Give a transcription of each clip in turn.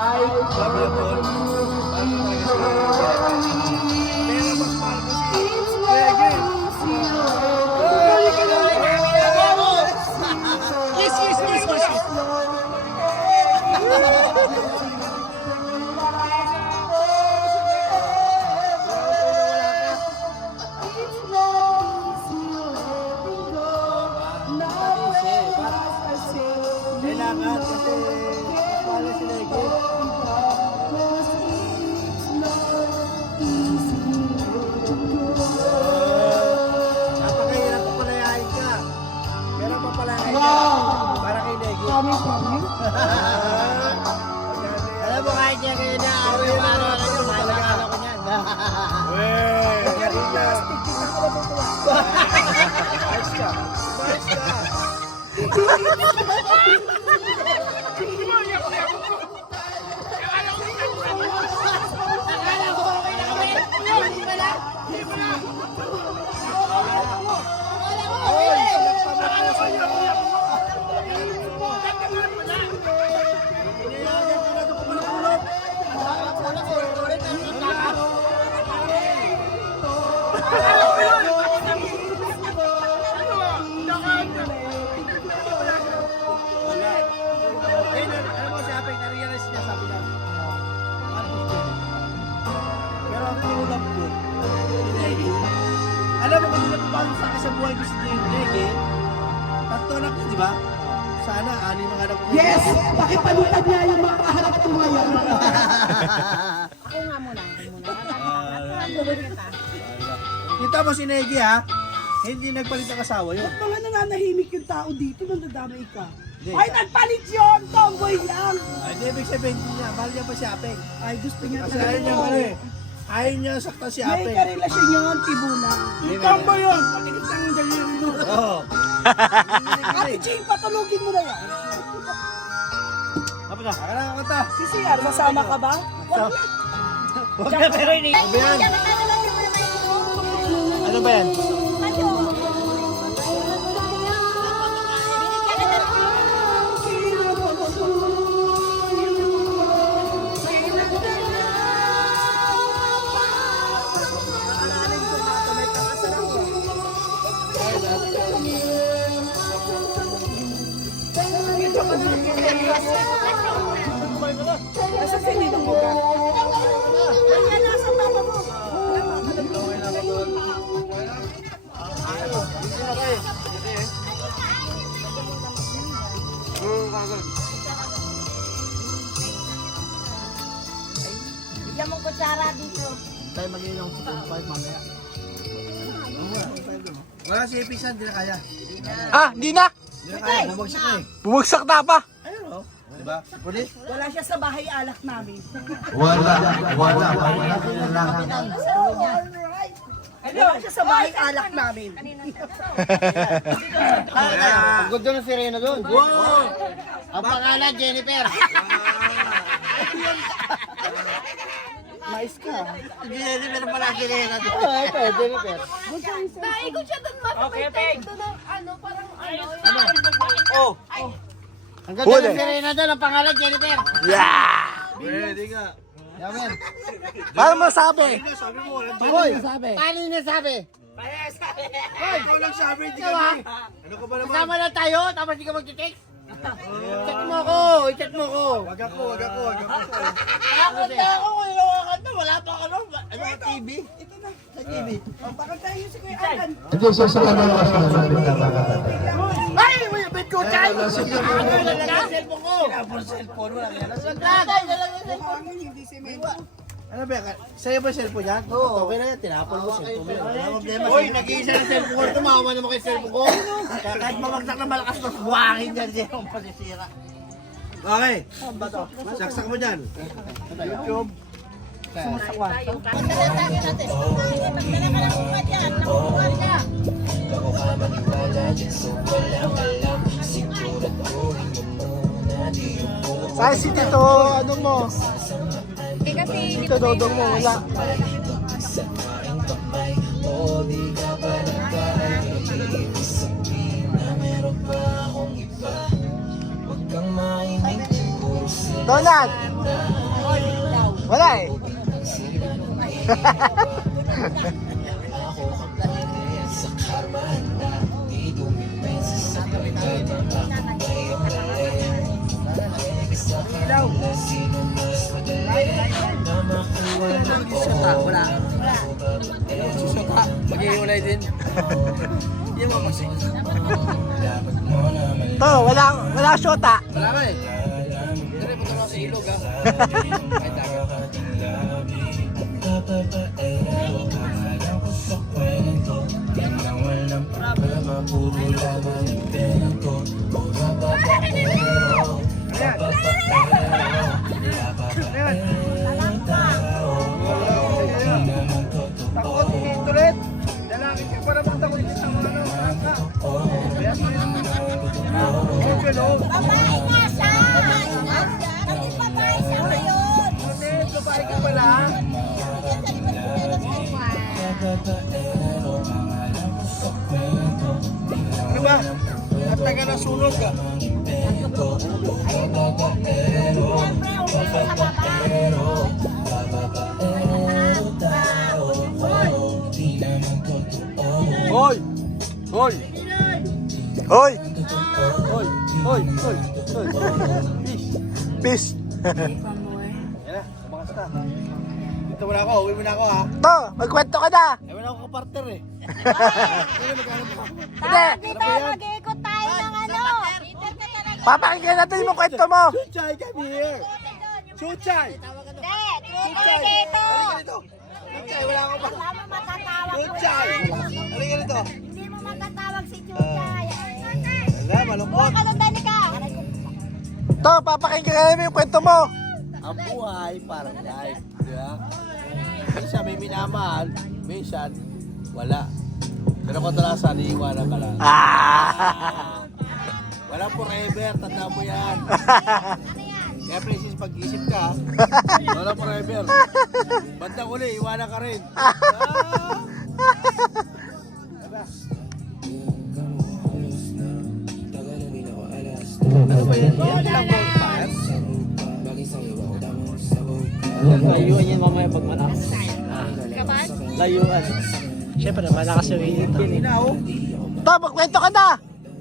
Sabi ko, bago talaga siya. Pero mas mahal ko si Gege. Yes, yes, yes, yes. Kailangan kasi mas mahal si Gege. Napakahirap pa palayain ka. Pero papalayain ka. Para kay Gege. Alam mo, kahit niya kayo na araw-araw na yung malakala ko niyan. Weh! Ayos ka. Ayos ka. Alam mo kung hindi napapasok sa akin sa buhay ko si Gege, tatlo anak niya, di ba? Sana, ani mga anak ko. Yes! Pakipalutad niya yung mga kaharap ko ngayon. Ako nga muna. Kita mo si Negi ha, hindi nagpalit ng asawa yun. Ba't mga nananahimik yung tao dito nung nadamay ka? Hindi. Ay, nagpalit yun! Tomboy lang! Ay, di ibig sabihin niya, mahal niya pa si Apeng. Ay, gusto niya Kasi ayaw niya ano eh. Ayaw niya saktan si May Apeng. karelasyon yun, tibunan. Yung tomboy yun! Patikit lang yung daliri mo. Oo. Ate Jane, patulogin mo na yan. Kapag na, akala ko ta. Si CR, masama ka ba? Huwag na pero ini. Ano ba yan? Ano ba yan? Nasa sinino mo ba? Bigyan mong kutsara dito. Tayo mag-inom sa 5 mamaya. Wala si Episan, hindi na kaya. Ah, hindi na. Hindi na kaya, bumagsak na eh. Bumagsak na pa. Ayun o. Diba? Pulis? Wala siya sa bahay alak namin. Wala. Wala siya sa bahay alak namin. Ang ganda ng sirena doon. Wow! Ang pangalan, Jennifer. Mais ka. Jennifer pala ang sirena doon. Oo, ito, Jennifer. Naikot siya doon, okay, doon ano, parang ano. Oh! Ang ganda ng sirena doon. Ang pangalan, Jennifer. Yeah! Pwede ka. Yaman. Paano masabi? Ayun, sabi mo, walang Hoy, sabi. paano yung nasabi? Ikaw lang sabi, hindi ka Diba? Ano ka ba naman? Kasama lang tayo, tapos di ka mag-text. I-chat mo ako, i-chat mo ako. Wag ako. Nakakanta ako kung ilawakanta, wala pa ka nun. Ano ka, TV? Ito na, sa TV. Baka tayo si Kuya Alan. Hindi siya sa kanal mas malapit na mga tatay. Ay, may bit ko, chay! Ano lang yung cellphone ko? Tapos cellphone mo lang yan. Lagay na lang yung cellphone. Hangin, hindi semento. Ano ba? Sa'yo ba cellphone yan? Oo. Okay na yan, tinapon mo cellphone mo yan. Wala problema. Hoy, nag-iisa ng cellphone ko. Tumawa naman kay cellphone ko. Kahit mamagsak na malakas, mas buhangin dyan siya yung pasisira. Okay. Saksak mo dyan. YouTube. Sumasakwan. Saan si Tito, ano mo? Tito Dodong mo, wala. Donald! Wala eh. Wala. Susuka. Mag-iulay din. Hindi mo masing. To, wala syota. Wala ka eh. Dire mo sa ilog ha. Ay dagat. Takot, ulit. Lalaki ka para magtakot sa mga ano. Kaya sa Babae nga siya! Naging babae siya ngayon! babae ka pala. Ano ba? At taga na sunog ka. Siyempre, umiso sa babae. Hoy! Hoy! Hoy! Hoy! Hoy! Hoy! Hoy! Peace. Yan na, kumakas ka. Dito muna ako, uwi muna ako ha. To, magkwento ka na. Ewan ako ka-partner eh. Hindi. Dito, mag-iikot tayo ng ano. Papakinggan natin yung kwento mo. Chuchay, come here! Chuchay! Hindi, truthful dito. Halika dito! Chuchay, wala ako pa! Wala mo matatawag. Chuchay! Halika dito! Hindi mo matatawag si Chuchay. Wala, malungkot. Kalundani ka. To, papakinggan natin yung kwento mo. Ang buhay parang life, di ba? Minsan may minamahal, minsan wala. Pero kadalasan, iiwanan ka lang. Wala forever, tanda mo yan. Kaya precis, pag-isip ka, wala forever. Bandang uli, iwanan ka rin. Ano ba yan? Yan lang po, fans. Layuan yan mamaya pag malakas. Kapan? Layuan. Siyempre, malakas yung init. Inaw? To, magkwento ka na.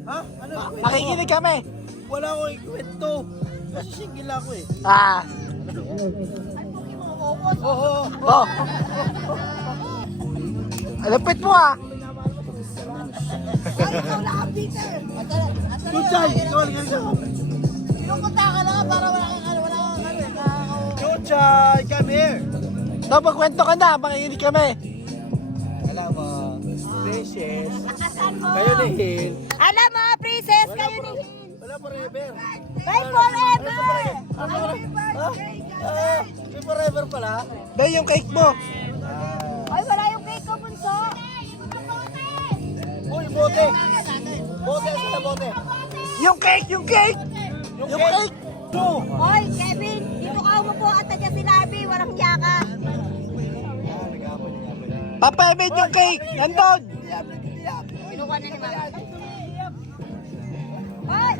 Ha? Ano? Nakikinig kami. Wala akong ikwento. Kasi single ako eh. Oo. Oh. Alapit mo ah. Chuchay! Ikaw ang ganito. Lumuta ka na para wala kang ano eh. Chuchay! Come here! To, magkwento ka na. Makikinig kami. Alam mo, Precious, Asan mo? kayo ni Hill. Alam mo, princess, kayo ni Wala forever. Bye forever! May forever pala. Dahil yung cake mo. Ay, wala yung cake ko, bunso. Uy, bote! Bote, asa na bote? Yung cake, yung cake. Yung cake. Two! Hoy, Kevin, dito ka umupo at nandiyan si Larry, walang yaka. Papemit yung cake. Nandun. Pinukuha na ni Mama. Hoy!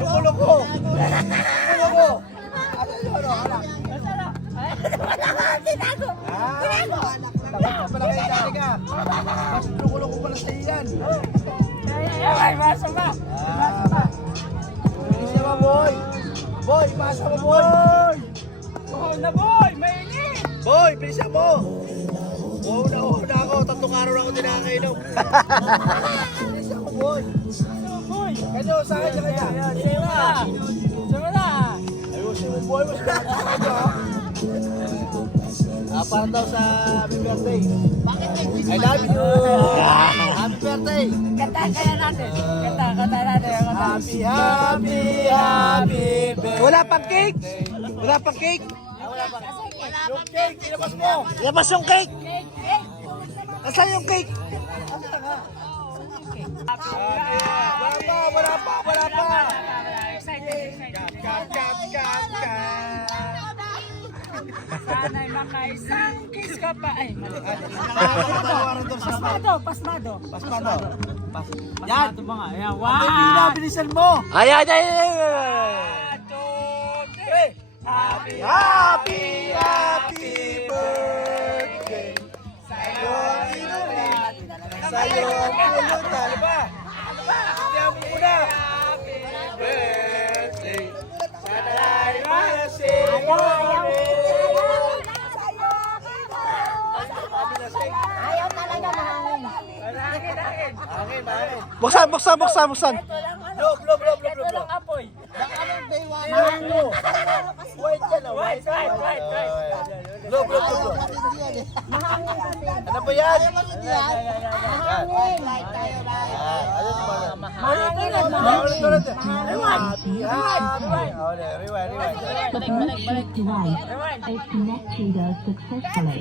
Lukulo ko! Lukulo ko! Tinago! Tinago! Takot ka pala kayo dati ka. Mas lukulo ko pala sa iyan. Ay, masama. Bilis naman, boy! Boy, pasa mo, boy! Oh, na boy, mainit. Boy, bilisan mo! Una ako, 3 araw na ako din nakakainom. Bilisan mo, boy! Boy. Kano, sa akin, sa kanya. Sama na. Ayusin mo, boy, mas kaya ka. Para daw sa happy birthday. I love you! Happy birthday! Kanta kaya natin. Kanta natin. Happy birthday! Wala pang cake. Wala pang cake. Yung cake, ilabas mo! Labas yung cake. Nasaan yung cake? Wala pa! Sana'y makaisang kiss ka pa. Ay, mali. Pasmado! Pasmado. Pasmado! Yan! Ito ba nga? Ayan, May pila, bilisan mo! Ayan, ayan, ayan. Happy, happy birthday! Sa'yo ang inumin, sa'yo ang pulutan. Ano ba? Sabihan mo muna! Happy birthday! Sana'y malasing mo rin! Ayaw talaga mahangin. Hangin, hangin. Buksan. Lob. apoy. Mahangin. White yan ah, white. Lob. Mahangin kasi. Ano ba yan? Mahangin. Light tayo, light. Ano si Mara? Mahangin at Ulit. mahangin. Rewind. Bluetooth device is connected successfully.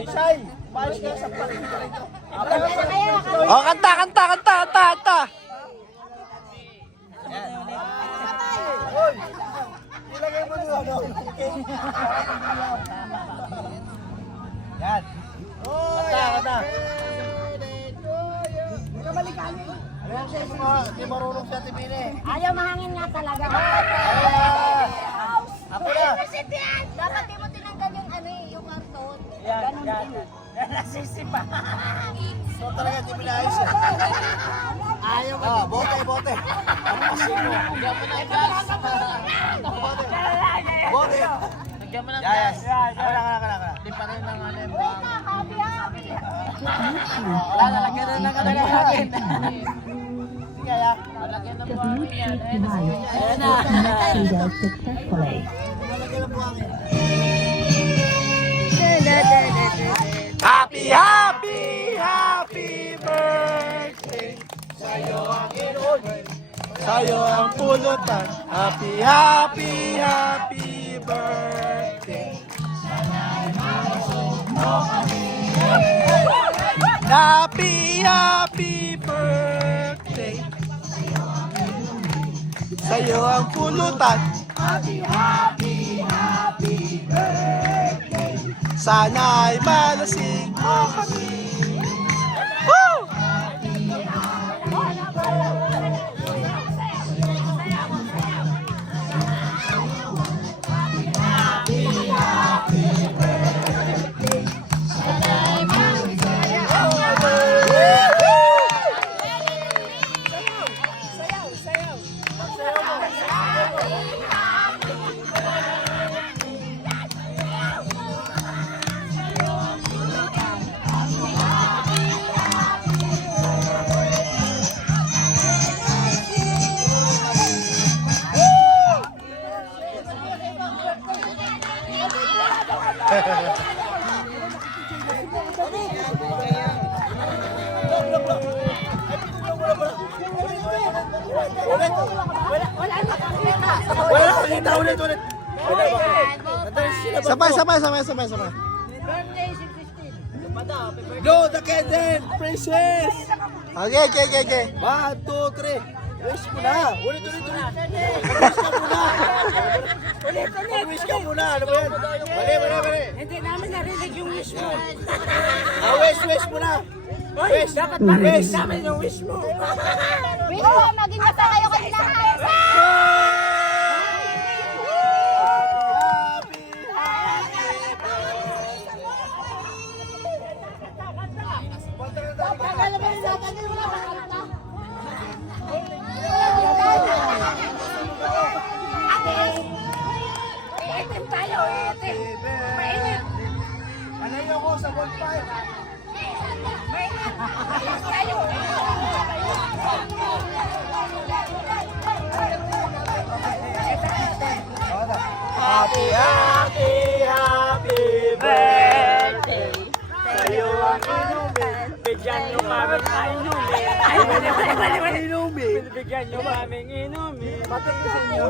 Isay, paano ka sa parin? Oh, kanta. Hoy! Ilagay mo yung ano. Yan. Kanta. Hindi marunong siya tibili. Ayaw mahangin nga talaga. Ako na. Dapat di mo tinanggal yung ano eh, yung karton. Yan. Nasisipa. So talaga di pinayos eh. Ayaw mo. Bote. Ang pasin mo. Bote. Yes. Ako na. Di pa rin ng ano yung Happy. lalagyan na ng kalagyan. Sige ya. The Bluetooth device is connected successfully. Lalagyan ng buhangin. Happy birthday. Sa'yo ang inumin, sa'yo ang pulutan. Happy birthday. Happy birthday. Sa'yo ang pulutan. Happy birthday. Sana'y malasing mo kami. Woo! Ulit. Sabay. Blow the candle, princess! Okay. 1, 2, 3. Wish mo na. Ulit. Wish ka muna. Ano ba yan? Mali. Hindi namin narinig yung wish mo. Wish mo na. Wish. Dapat marinig namin yung wish mo. Wish mo, maging basta kayo kayo lahat. Itim tayo, itim. Mainit. Alayo ko sa bonfire. Mainit tayo. Happy birthday. Sa'yo ang inumin. Bigyan nyo kami inumin. Inumin. Bigyan nyo kami inumin. Patikisin nyo.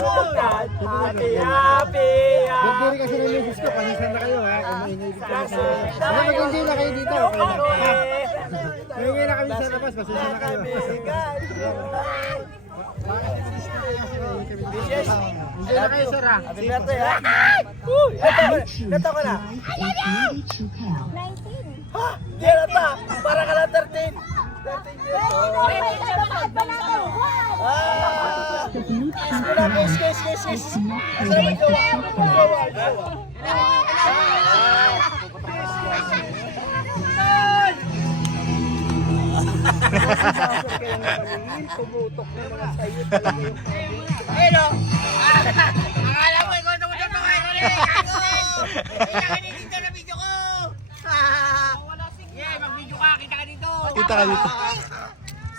Happy. Hindi kasi ng misis ko, pasensya na kayo ha. Umaingay dito na sa... Ano mag-enjoy na kayo dito? Okay na. Umaingay na kami sa labas, pasensya na kayo. Enjoy na kayo sir ha. Happy birthday ha. Neto ko na. Ready to count. 19. Di halata. Para ka lang 13. 13 years old. Ah! The blue cheese Wala, device kiss. is connected successfully. Tumutok na naman sa'yo talaga yung Pero, akala mo, ikaw na muna ito kayo ulit. Ako! Kaya ka dito na video ko. Yeah, mag-video ka. Kita ka dito. Kita ka dito.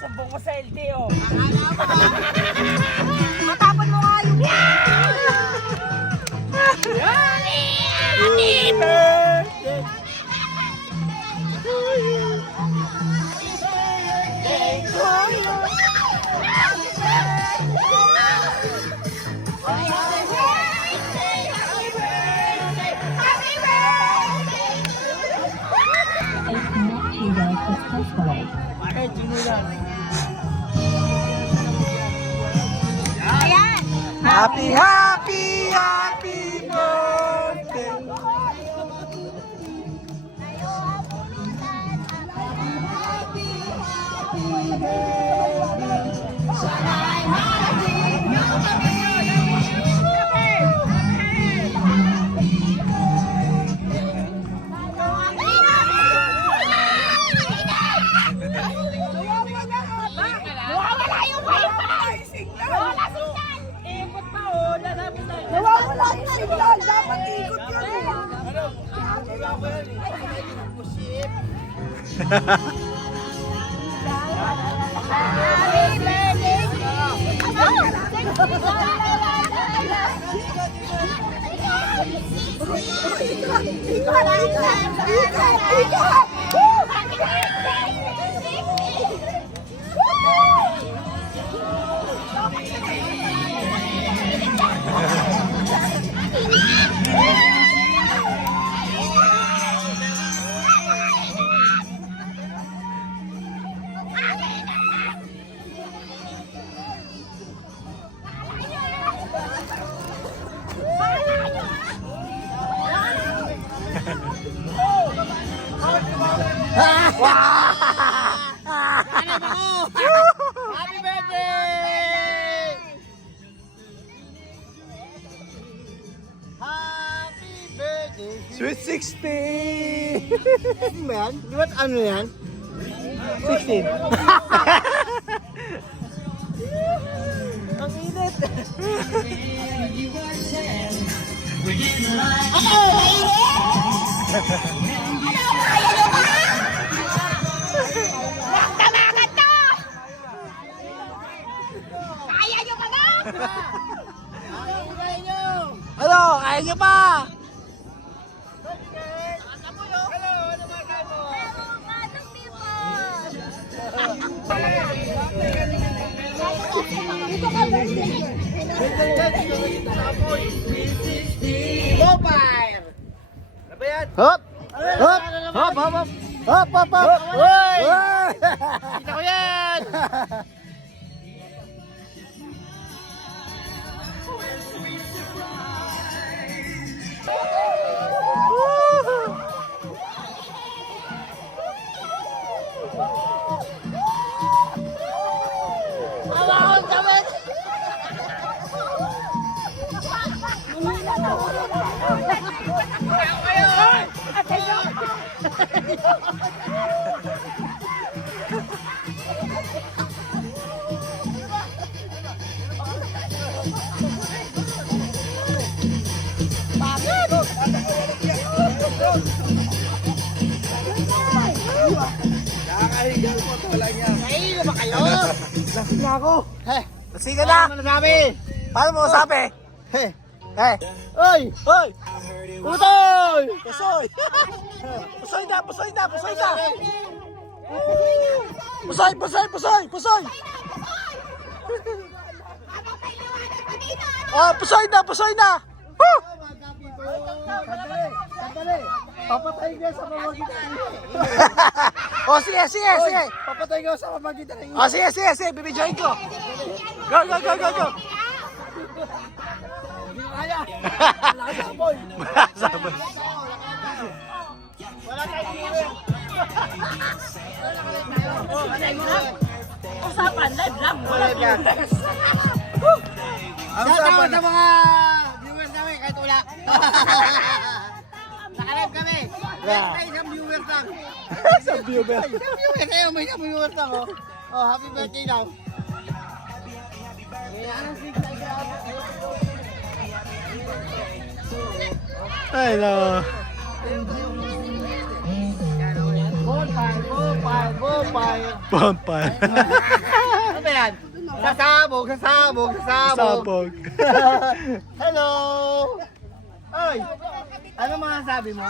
Sambong ko sa LTO. Matapon mo nga yung... Happy birthday to you. Birthday to you. A connect reader successfully. Happy birthday! Nawawala yung wifi! Wala signal! Ikot pa oh! Nawawala yung signal! Dapat ikot yun eh! Happy birthday! Happy birthday! Happy birthday! Sweet 16! Ano ba yan? Di ba ano yan? 16. Ang init. Tamakan to! Kaya nyo ba na? Ano? Kaya niyo pa! Mobile! Ano ba yan? Hop! Hop! Hop! Hop! Hop! Hop! Hop! Hop! Hoy! Hoy! Kita ko yan! Nakakahigal po ito lang yan. Naiinom ba kayo? Lasing na ako! Lasing ka na! Ano sabi? Paano mo sabi? Hey! Eh! Oy! Hoy! Utoy! Pusoy! Pusoy na! Pusoy na! Pusoy na! Pusoy! Pusoy! Pusoy! Pusoy! Oh! Pusoy na! Pusoy na! Woo! Sandali! Sandali! Papatay ka sa pamagitan ng Oh, sige! Sige! Sige! Papatay ka sa pamagitan ng Oh, sige! Sige! Sige! Bibidyoin ko! Go! Go! Go! Go! Go! kaya! Wala sa boy! Sabi. Wala tayong viewer! Usapan, live lang. Wala viewers. Ang Shout out usapan sa mga viewers namin kahit wala. Nakalive kami. Birthday sa viewers lang. sa viewer. Sa viewers, ayun, may sa viewers lang oh. Oh, happy birthday daw. Ay, no. Bonfire. Ano ba yan? Sasabog. Sabog. Hello! Ay! Ano mga sabi mo?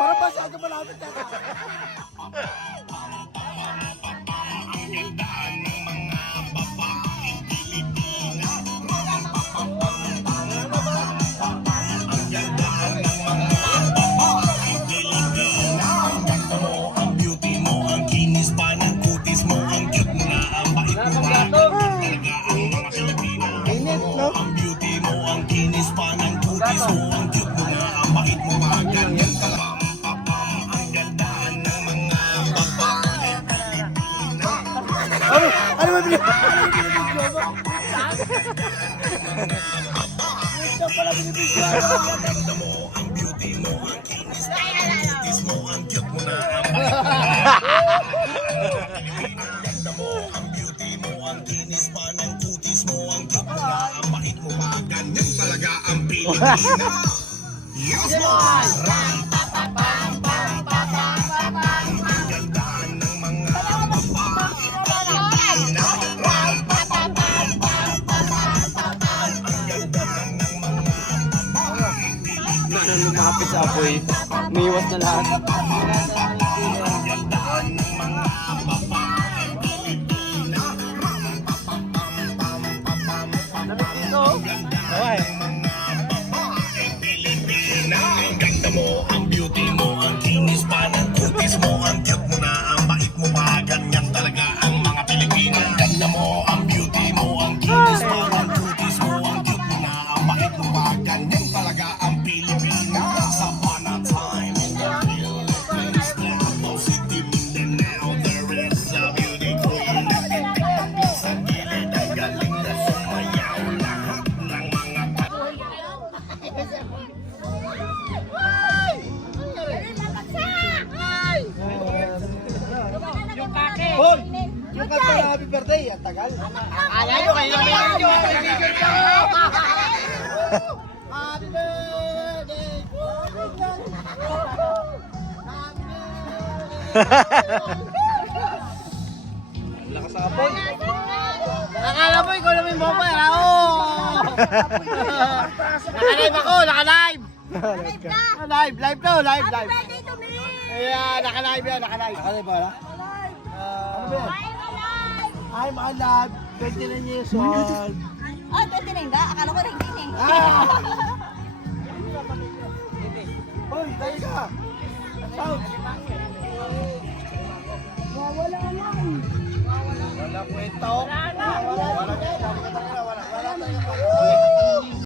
Para masyado malapit na. Init, no? Ano ba binibigyan mo? Ito pala binibigyan mo. Siya lumapit sa apoy. Umiwas na lahat. Okay. Hoy! Yung kanta na happy birthday, ang tagal. Akala nyo kayo yung video, happy birthday! Lakas sa apoy. Akala mo ikaw naman yung bomba, ha? Oo! Nakalive ako, nakalive! Live to, live. Birthday to me! Ayan, nakalive yan, nakalive. Ano ba? Ano ba yan? I'm alive. 29 years old. Oh, 29 ka? Akala ko 19 eh. Hoy, tayo ka. Sound. Wala na. Wala kwenta oh.